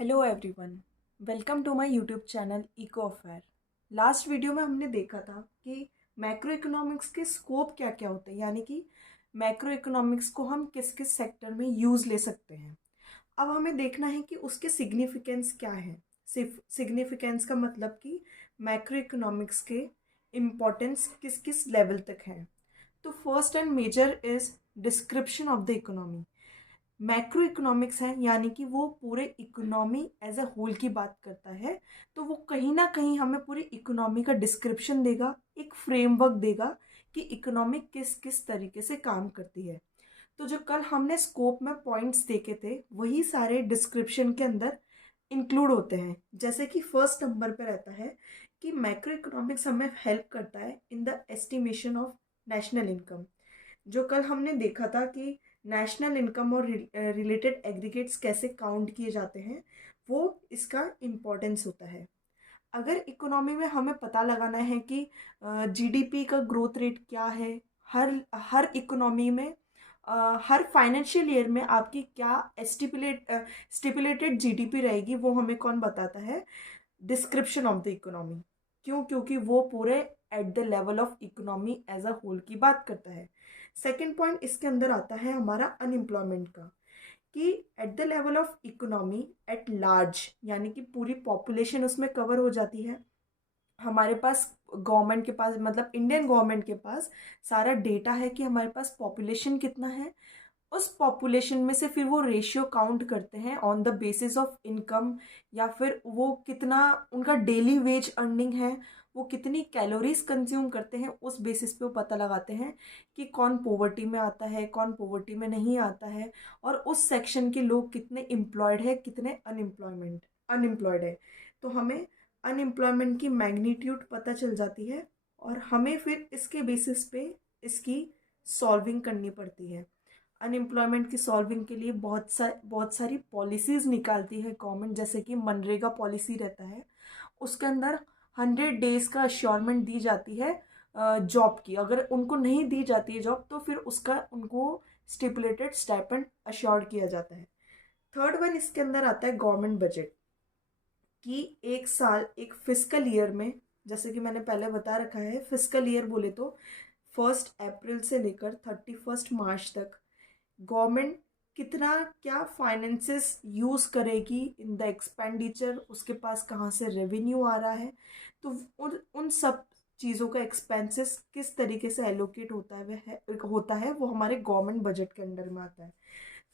Hello everyone, welcome to my YouTube channel Eco Affair. Last video में हमने देखा था कि मैक्रो इकोनॉमिक्स के स्कोप क्या क्या होते हैं, यानी कि मैक्रो इकोनॉमिक्स को हम किस किस सेक्टर में यूज़ ले सकते हैं। अब हमें देखना है कि उसके सिग्निफिकेंस क्या है। सिर्फ सिग्निफिकेंस का मतलब कि मैक्रो इकोनॉमिक्स के इम्पोर्टेंस किस किस लेवल तक है। तो first and major is description of the economy. Macro economics है यानी कि वो पूरे इकोनॉमी एज अ होल की बात करता है। तो वो कहीं ना कहीं हमें पूरी इकोनॉमी का डिस्क्रिप्शन देगा, एक फ्रेमवर्क देगा कि इकोनॉमी किस किस तरीके से काम करती है। तो जो कल हमने स्कोप में पॉइंट्स देखे थे वही सारे डिस्क्रिप्शन के अंदर इंक्लूड होते हैं। जैसे कि फर्स्ट नंबर पे रहता है कि मैक्रो इकोनॉमिक्स हमें हेल्प करता है in the estimation of national income. जो कल हमने देखा था कि नेशनल इनकम और रिलेटेड एग्रीगेट्स कैसे काउंट किए जाते हैं, वो इसका इम्पोर्टेंस होता है। अगर इकोनॉमी में हमें पता लगाना है कि जीडीपी का ग्रोथ रेट क्या है, हर हर इकोनॉमी में हर फाइनेंशियल ईयर में आपकी क्या स्टिपुलेटेड जीडीपी रहेगी, वो हमें कौन बताता है? Description of the economy. क्यों? क्योंकि वो पूरे at the level of economy as a whole की बात करता है। सेकेंड पॉइंट इसके अंदर आता है हमारा अनएम्प्लॉयमेंट का, कि eight the level of economy at large, यानी कि पूरी पॉपुलेशन उसमें कवर हो जाती है। हमारे पास गवर्नमेंट के पास, मतलब इंडियन गवर्नमेंट के पास सारा डेटा है कि हमारे पास पॉपुलेशन कितना है। उस पॉपुलेशन में से फिर वो रेशियो काउंट करते हैं on the basis of income, या फिर वो कितना उनका डेली वेज अर्निंग है, वो कितनी कैलोरीज कंज्यूम करते हैं, उस बेसिस पे वो पता लगाते हैं कि कौन पॉवर्टी में आता है, कौन पॉवर्टी में नहीं आता है, और उस सेक्शन के लोग कितने एम्प्लॉयड है, कितने अनएम्प्लॉयड है। तो हमें अनएम्प्लॉयमेंट की मैग्नीट्यूड पता चल जाती है और हमें फिर इसके बेसिस पे इसकी सॉल्विंग करनी पड़ती है। अनएम्प्लॉयमेंट की सॉल्विंग के लिए बहुत सारी पॉलिसीज़ निकालती है गवर्नमेंट। जैसे कि मनरेगा पॉलिसी रहता है, उसके अंदर 100 डेज का अश्योरमेंट दी जाती है जॉब की। अगर उनको नहीं दी जाती है जॉब तो फिर उसका उनको स्टिपुलेटेड स्टाइपेंड अश्योर्ड किया जाता है। थर्ड वन इसके अंदर आता है गवर्नमेंट बजट, कि एक साल, एक फिस्कल ईयर में, जैसे कि मैंने पहले बता रखा है, फिस्कल ईयर बोले तो 1 अप्रैल से लेकर 31 मार्च तक गवर्नमेंट कितना क्या फाइनेंसेस यूज़ करेगी इन द एक्सपेंडिचर, उसके पास कहाँ से रेवेन्यू आ रहा है। तो उन उन सब चीज़ों का एक्सपेंसेस किस तरीके से एलोकेट होता है वो हमारे गवर्नमेंट बजट के अंडर में आता है।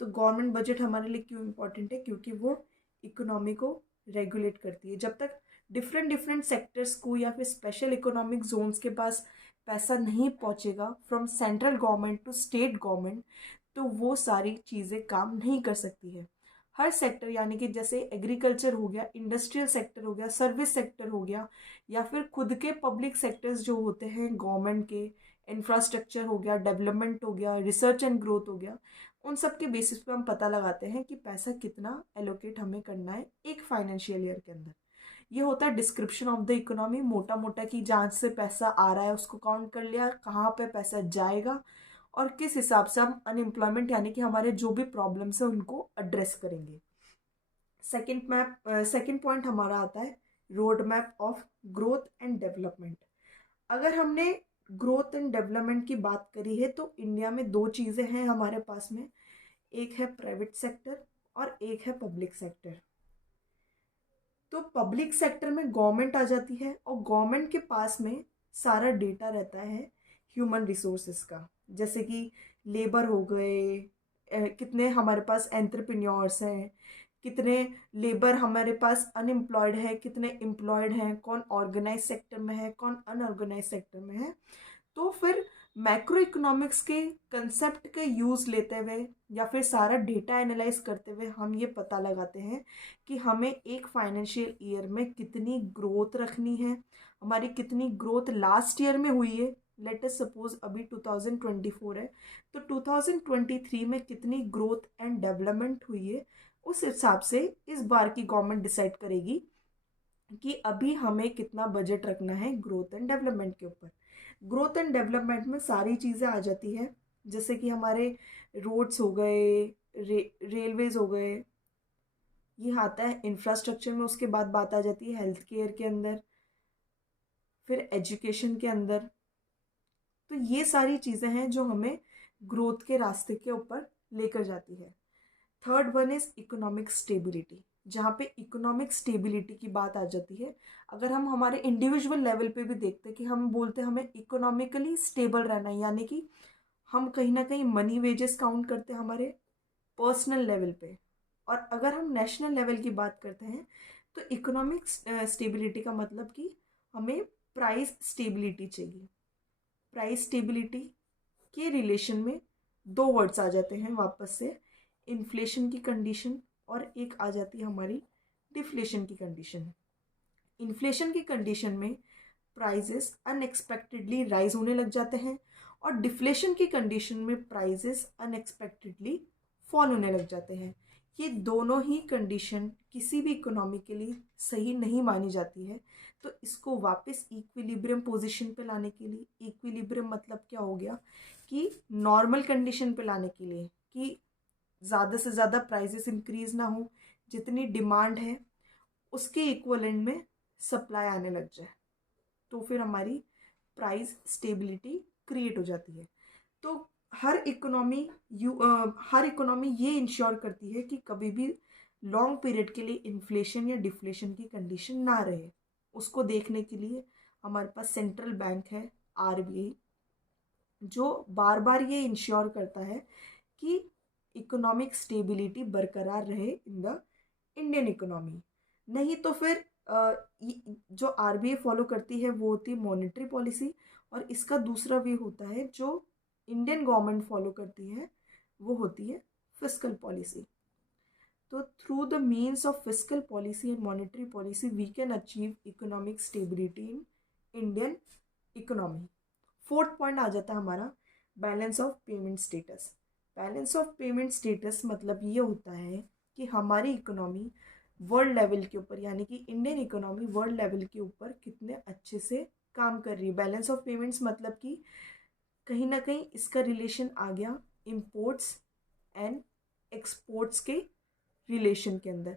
तो गवर्नमेंट बजट हमारे लिए क्यों इम्पोर्टेंट है? क्योंकि वो इकोनॉमी को रेगुलेट करती है। जब तक डिफरेंट डिफरेंट सेक्टर्स को या फिर स्पेशल इकोनॉमिक जोन्स के पास पैसा नहीं पहुंचेगा from central government to state government, तो वो सारी चीज़ें काम नहीं कर सकती है। हर सेक्टर, यानी कि जैसे एग्रीकल्चर हो गया, इंडस्ट्रियल सेक्टर हो गया, सर्विस सेक्टर हो गया, या फिर खुद के पब्लिक सेक्टर्स जो होते हैं गवर्नमेंट के, इंफ्रास्ट्रक्चर हो गया, डेवलपमेंट हो गया, रिसर्च एंड ग्रोथ हो गया, उन सब के बेसिस पे हम पता लगाते हैं कि पैसा कितना एलोकेट हमें करना है एक फाइनेंशियल ईयर के अंदर। ये होता है डिस्क्रिप्शन ऑफ द इकोनॉमी, मोटा मोटा कि जहाँ से पैसा आ रहा है उसको काउंट कर लिया, कहाँ पे पैसा जाएगा और किस हिसाब से हम अनएम्प्लॉयमेंट यानी कि हमारे जो भी प्रॉब्लम्स है उनको एड्रेस करेंगे। सेकेंड पॉइंट हमारा आता है road map of growth and development. अगर हमने ग्रोथ एंड डेवलपमेंट की बात करी है तो इंडिया में दो चीज़ें हैं हमारे पास में, एक है प्राइवेट सेक्टर और एक है पब्लिक सेक्टर। तो पब्लिक सेक्टर में गवर्नमेंट आ जाती है और गवर्नमेंट के पास में सारा डेटा रहता है ह्यूमन रिसोर्सेज का, जैसे कि लेबर हो गए, कितने हमारे पास एंटरप्रेन्योर्स हैं, कितने लेबर हमारे पास अनएम्प्लॉयड है, कितने एम्प्लॉयड हैं, कौन ऑर्गेनाइज सेक्टर में है, कौन अनऑर्गेनाइज सेक्टर में है। तो फिर मैक्रो इकोनॉमिक्स के कंसेप्ट के यूज़ लेते हुए या फिर सारा डेटा एनालाइज करते हुए हम ये पता लगाते हैं कि हमें एक फाइनेंशियल ईयर में कितनी ग्रोथ रखनी है, हमारी कितनी ग्रोथ लास्ट ईयर में हुई है। लेट अस सपोज अभी 2024 है, तो 2023 में कितनी ग्रोथ एंड डेवलपमेंट हुई है, उस हिसाब से इस बार की गवर्नमेंट डिसाइड करेगी कि अभी हमें कितना बजट रखना है ग्रोथ एंड डेवलपमेंट के ऊपर। ग्रोथ एंड डेवलपमेंट में सारी चीज़ें आ जाती है, जैसे कि हमारे रोड्स हो गए, रेलवेज हो गए, ये आता है इंफ्रास्ट्रक्चर में, उसके बाद बात आ जाती है हेल्थ केयर के अंदर, फिर एजुकेशन के अंदर। तो ये सारी चीज़ें हैं जो हमें ग्रोथ के रास्ते के ऊपर लेकर जाती है। Third one is economic stability, जहाँ पे इकोनॉमिक स्टेबिलिटी की बात आ जाती है। अगर हम हमारे इंडिविजुअल लेवल पे भी देखते हैं कि हम बोलते हैं हमें इकोनॉमिकली स्टेबल रहना है, यानी कि हम कहीं ना कहीं मनी वेजेस काउंट करते हैं हमारे पर्सनल लेवल पे। और अगर हम नेशनल लेवल की बात करते हैं तो इकोनॉमिक स्टेबिलिटी का मतलब कि हमें प्राइस स्टेबिलिटी चाहिए। प्राइस स्टेबिलिटी के रिलेशन में दो वर्ड्स आ जाते हैं वापस से, इन्फ्लेशन की कंडीशन और एक आ जाती है हमारी डिफ्लेशन की कंडीशन। इन्फ्लेशन की कंडीशन में प्राइजेस अनएक्सपेक्टेडली राइज होने लग जाते हैं और डिफ्लेशन की कंडीशन में प्राइजेस अनएक्सपेक्टेडली फॉल होने लग जाते हैं। ये दोनों ही कंडीशन किसी भी इकोनॉमी के लिए सही नहीं मानी जाती है। तो इसको वापस इक्विलिब्रियम पोजीशन पे लाने के लिए, इक्विलिब्रियम मतलब क्या हो गया कि नॉर्मल कंडीशन पे लाने के लिए, कि ज़्यादा से ज़्यादा प्राइजेस इंक्रीज ना हो, जितनी डिमांड है उसके इक्वलेंट में सप्लाई आने लग जाए, तो फिर हमारी प्राइस स्टेबिलिटी क्रिएट हो जाती है। तो हर इकोनॉमी हर इकोनॉमी ये इंश्योर करती है कि कभी भी लॉन्ग पीरियड के लिए इन्फ्लेशन या डिफ्लेशन की कंडीशन ना रहे। उसको देखने के लिए हमारे पास सेंट्रल बैंक है आरबीआई, जो बार बार ये इंश्योर करता है कि इकोनॉमिक स्टेबिलिटी बरकरार रहे इन द इंडियन इकोनॉमी। नहीं तो फिर जो आरबीआई फॉलो करती है वो होती है मॉनेटरी पॉलिसी, और इसका दूसरा वे होता है जो इंडियन गवर्नमेंट फॉलो करती है वो होती है फिस्कल पॉलिसी। तो through the means of fiscal policy and monetary policy we can achieve economic stability in Indian economy. Fourth point आ जाता है हमारा balance of payment status. Balance of payment status मतलब ये होता है कि हमारी इकोनॉमी वर्ल्ड लेवल के ऊपर, यानी कि इंडियन इकोनॉमी वर्ल्ड लेवल के ऊपर कितने अच्छे से काम कर रही है। बैलेंस ऑफ पेमेंट्स मतलब कि कहीं ना कहीं इसका रिलेशन आ गया इम्पोर्ट्स एंड एक्सपोर्ट्स के रिलेशन के अंदर।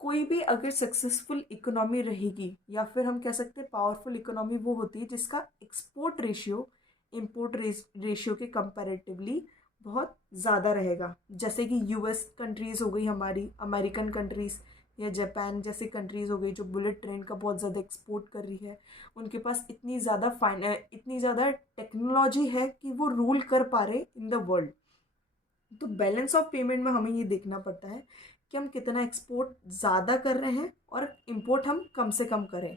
कोई भी अगर सक्सेसफुल इकोनॉमी रहेगी, या फिर हम कह सकते हैं पावरफुल इकोनॉमी वो होती है जिसका एक्सपोर्ट रेशियो इम्पोर्ट रेशियो के कंपैरेटिवली बहुत ज़्यादा रहेगा। जैसे कि यूएस कंट्रीज़ हो गई हमारी, अमेरिकन कंट्रीज़ या जापान जैसी कंट्रीज़ हो गई जो बुलेट ट्रेन का बहुत ज़्यादा एक्सपोर्ट कर रही है। उनके पास इतनी ज़्यादा टेक्नोलॉजी है कि वो रूल कर पा रहे इन द वर्ल्ड। तो बैलेंस ऑफ पेमेंट में हमें ये देखना पड़ता है कि हम कितना एक्सपोर्ट ज़्यादा कर रहे हैं और इम्पोर्ट हम कम से कम करें।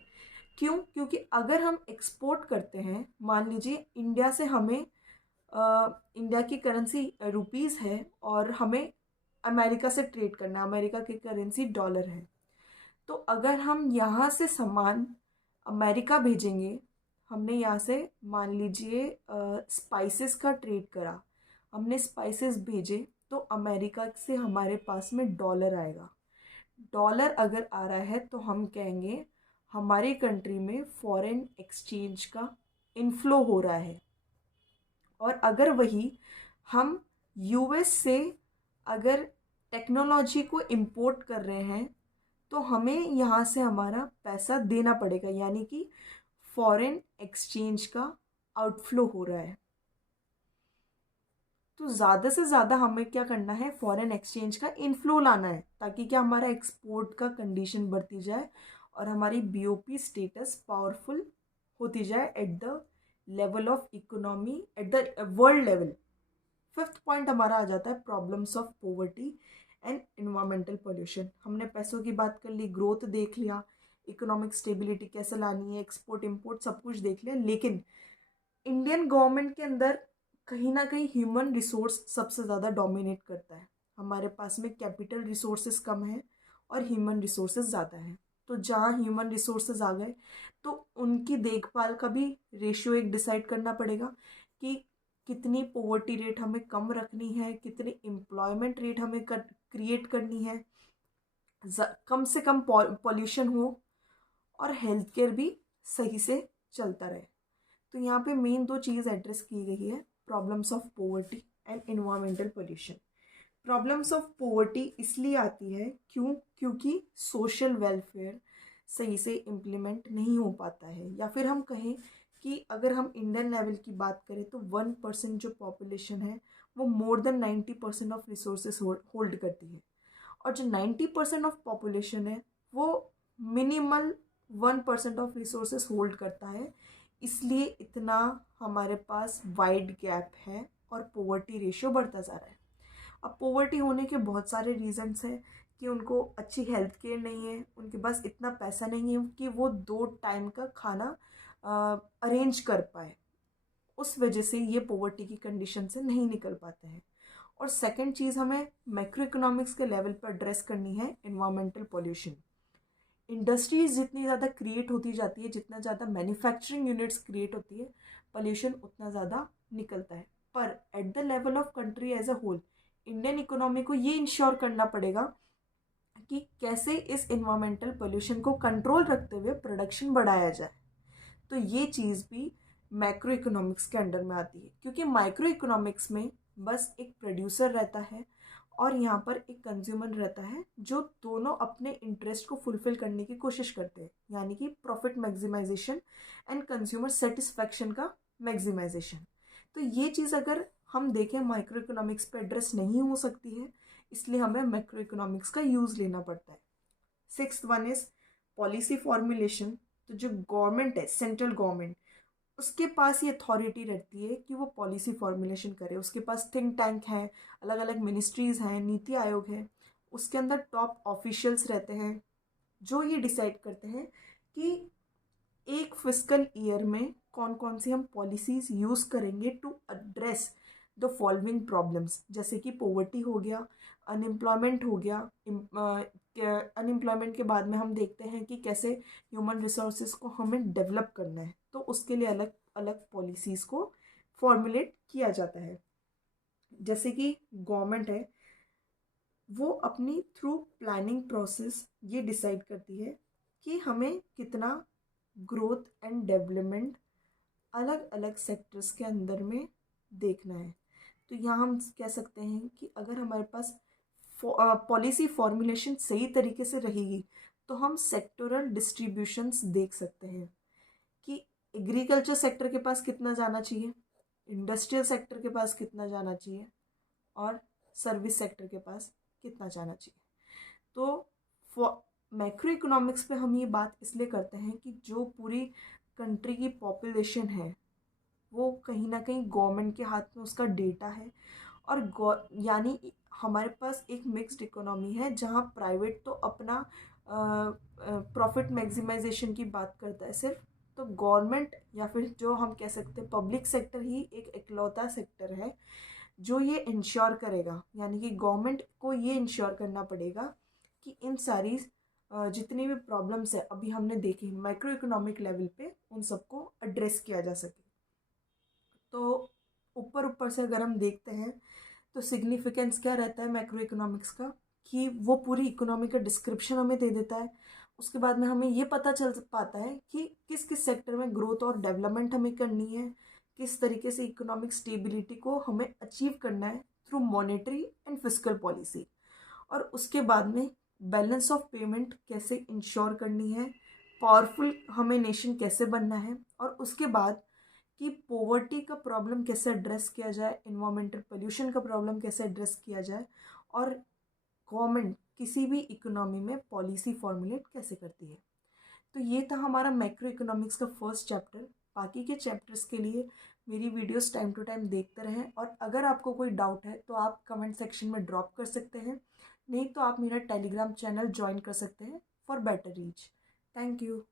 क्यों? क्योंकि अगर हम एक्सपोर्ट करते हैं, मान लीजिए इंडिया से हमें इंडिया की करेंसी रुपीज़ है और हमें अमेरिका से ट्रेड करना है, अमेरिका की करेंसी डॉलर है। तो अगर हम यहाँ से सामान अमेरिका भेजेंगे, हमने यहाँ से मान लीजिए स्पाइसेस का ट्रेड करा, हमने स्पाइसेस भेजे, तो अमेरिका से हमारे पास में डॉलर आएगा। डॉलर अगर आ रहा है तो हम कहेंगे हमारी कंट्री में फॉरेन एक्सचेंज का इनफ्लो हो रहा है। और अगर वही हम यूएस से अगर टेक्नोलॉजी को इंपोर्ट कर रहे हैं तो हमें यहाँ से हमारा पैसा देना पड़ेगा, यानी कि फॉरेन एक्सचेंज का आउटफ्लो हो रहा है। तो ज़्यादा से ज़्यादा हमें क्या करना है, फॉरेन एक्सचेंज का इनफ्लो लाना है, ताकि क्या हमारा एक्सपोर्ट का कंडीशन बढ़ती जाए और हमारी बीओपी स्टेटस पावरफुल होती जाए eight the level of economy, at the world level. Fifth point हमारा आ जाता है problems of poverty and environmental pollution. हमने पैसों की बात कर ली, ग्रोथ देख लिया, इकोनॉमिक स्टेबिलिटी कैसे लानी है, एक्सपोर्ट इम्पोर्ट सब कुछ देख लिया, लेकिन इंडियन गवर्नमेंट के अंदर कहीं ना कहीं ह्यूमन रिसोर्स सबसे ज़्यादा डोमिनेट करता है। हमारे पास में कैपिटल रिसोर्सेज कम है और ह्यूमन रिसोर्सेज ज़्यादा है। तो जहाँ ह्यूमन रिसोर्सेज आ गए तो उनकी देखभाल का भी रेशियो एक डिसाइड करना पड़ेगा कि कितनी पोवर्टी रेट हमें कम रखनी है, कितनी एम्प्लॉयमेंट रेट हमें क्रिएट करनी है, कम से कम पॉल्यूशन हो और हेल्थ केयर भी सही से चलता रहे। तो यहाँ पे मेन दो चीज़ एड्रेस की गई है, problems of poverty and environmental pollution. Problems of poverty इसलिए आती है क्योंकि सोशल वेलफेयर सही से इम्प्लीमेंट नहीं हो पाता है, या फिर हम कहें कि अगर हम इंडियन लेवल की बात करें तो 1% जो पॉपुलेशन है वो more than 90% of resources hold करती है, और जो 90% ऑफ पॉपुलेशन है वो मिनिमल 1% ऑफ रिसोर्सेज होल्ड करता है। इसलिए इतना हमारे पास वाइड गैप है और पोवर्टी रेशियो बढ़ता जा रहा है। अब पोवर्टी होने के बहुत सारे रीजंस हैं कि उनको अच्छी हेल्थ केयर नहीं है, उनके पास इतना पैसा नहीं है कि वो 2 टाइम का खाना अरेंज कर पाए, उस वजह से ये पोवर्टी की कंडीशन से नहीं निकल पाते हैं। और सेकंड चीज़ हमें मैक्रो इकोनॉमिक्स के लेवल पर एड्रेस करनी है एनवायरमेंटल पॉल्यूशन। इंडस्ट्रीज जितनी ज़्यादा क्रिएट होती जाती है, जितना ज़्यादा मैन्युफैक्चरिंग यूनिट्स क्रिएट होती है, पोल्यूशन उतना ज़्यादा निकलता है। पर at the level of country as a whole Indian economy को ये इंश्योर करना पड़ेगा कि कैसे इस इन्वायरमेंटल पोल्यूशन को कंट्रोल रखते हुए प्रोडक्शन बढ़ाया जाए। तो ये चीज़ भी मैक्रो इकोनॉमिक्स के अंडर में आती है, क्योंकि माइक्रो इकोनॉमिक्स में बस एक प्रोड्यूसर रहता है और यहाँ पर एक कंज्यूमर रहता है, जो दोनों अपने इंटरेस्ट को फुलफिल करने की कोशिश करते हैं, यानी कि profit maximisation and consumer satisfaction का मैक्सिमाइजेशन। तो ये चीज़ अगर हम देखें माइक्रो इकोनॉमिक्स पे एड्रेस नहीं हो सकती है, इसलिए हमें मैक्रो इकोनॉमिक्स का यूज़ लेना पड़ता है। 6th one is policy formulation. तो जो गवर्नमेंट है, सेंट्रल गवर्नमेंट, उसके पास ये अथॉरिटी रहती है कि वो पॉलिसी फॉर्मुलेशन करे। उसके पास थिंक टैंक है, अलग अलग मिनिस्ट्रीज़ हैं, नीति आयोग है, उसके अंदर टॉप ऑफिशियल्स रहते हैं जो ये डिसाइड करते हैं कि एक फिस्कल ईयर में कौन कौन सी हम पॉलिसीज़ यूज़ करेंगे to address the following problems, जैसे कि पोवर्टी हो गया, अनएम्प्लॉयमेंट हो गया। अनएम्प्लॉयमेंट के बाद में हम देखते हैं कि कैसे ह्यूमन रिसोर्सेज को हमें डेवलप करना है, तो उसके लिए अलग अलग पॉलिसीज़ को फॉर्मुलेट किया जाता है। जैसे कि गवर्नमेंट है, वो अपनी थ्रू प्लानिंग प्रोसेस ये डिसाइड करती है कि हमें कितना ग्रोथ एंड डेवलपमेंट अलग अलग सेक्टर्स के अंदर में देखना है। तो यहाँ हम कह सकते हैं कि अगर हमारे पास पॉलिसी फॉर्मुलेशन सही तरीके से रहेगी तो हम सेक्टोरल डिस्ट्रीब्यूशंस देख सकते हैं कि एग्रीकल्चर सेक्टर के पास कितना जाना चाहिए, इंडस्ट्रियल सेक्टर के पास कितना जाना चाहिए, और सर्विस सेक्टर के पास कितना जाना चाहिए। तो मैक्रो इकोनॉमिक्स पे हम ये बात इसलिए करते हैं कि जो पूरी कंट्री की पॉपुलेशन है वो कहीं ना कहीं गवर्नमेंट के हाथ में उसका डेटा है, और यानी हमारे पास एक मिक्स्ड इकोनॉमी है जहाँ प्राइवेट तो अपना प्रॉफिट मैक्सिमाइजेशन की बात करता है सिर्फ, तो गवर्नमेंट या फिर जो हम कह सकते हैं पब्लिक सेक्टर ही एक इकलौता सेक्टर है जो ये इंश्योर करेगा, यानी कि गवर्नमेंट को ये इंश्योर करना पड़ेगा कि इन सारी जितनी भी प्रॉब्लम्स है अभी हमने देखी माइक्रो इकोनॉमिक लेवल पे, उन सबको एड्रेस किया जा सके। तो ऊपर से अगर हम देखते हैं तो सिग्निफिकेंस क्या रहता है मैक्रो इकोनॉमिक्स का, कि वो पूरी इकोनॉमी का डिस्क्रिप्शन हमें दे देता है। उसके बाद में हमें ये पता चल पाता है कि किस किस सेक्टर में ग्रोथ और डेवलपमेंट हमें करनी है, किस तरीके से इकोनॉमिक स्टेबिलिटी को हमें अचीव करना है through monetary and fiscal policy, और उसके बाद में बैलेंस ऑफ पेमेंट कैसे इंश्योर करनी है, पावरफुल हमें नेशन कैसे बनना है, और उसके बाद कि पोवर्टी का प्रॉब्लम कैसे एड्रेस किया जाए, इन्वायरमेंटल पोल्यूशन का प्रॉब्लम कैसे एड्रेस किया जाए, और गवर्नमेंट किसी भी इकोनॉमी में पॉलिसी फॉर्मुलेट कैसे करती है। तो ये था हमारा मैक्रो इकोनॉमिक्स का फर्स्ट चैप्टर। बाकी के चैप्टर्स के लिए मेरी वीडियोस टाइम टू टाइम देखते रहें, और अगर आपको कोई डाउट है तो आप कमेंट सेक्शन में ड्रॉप कर सकते हैं, नहीं तो आप मेरा टेलीग्राम चैनल ज्वाइन कर सकते हैं for better reach. Thank you.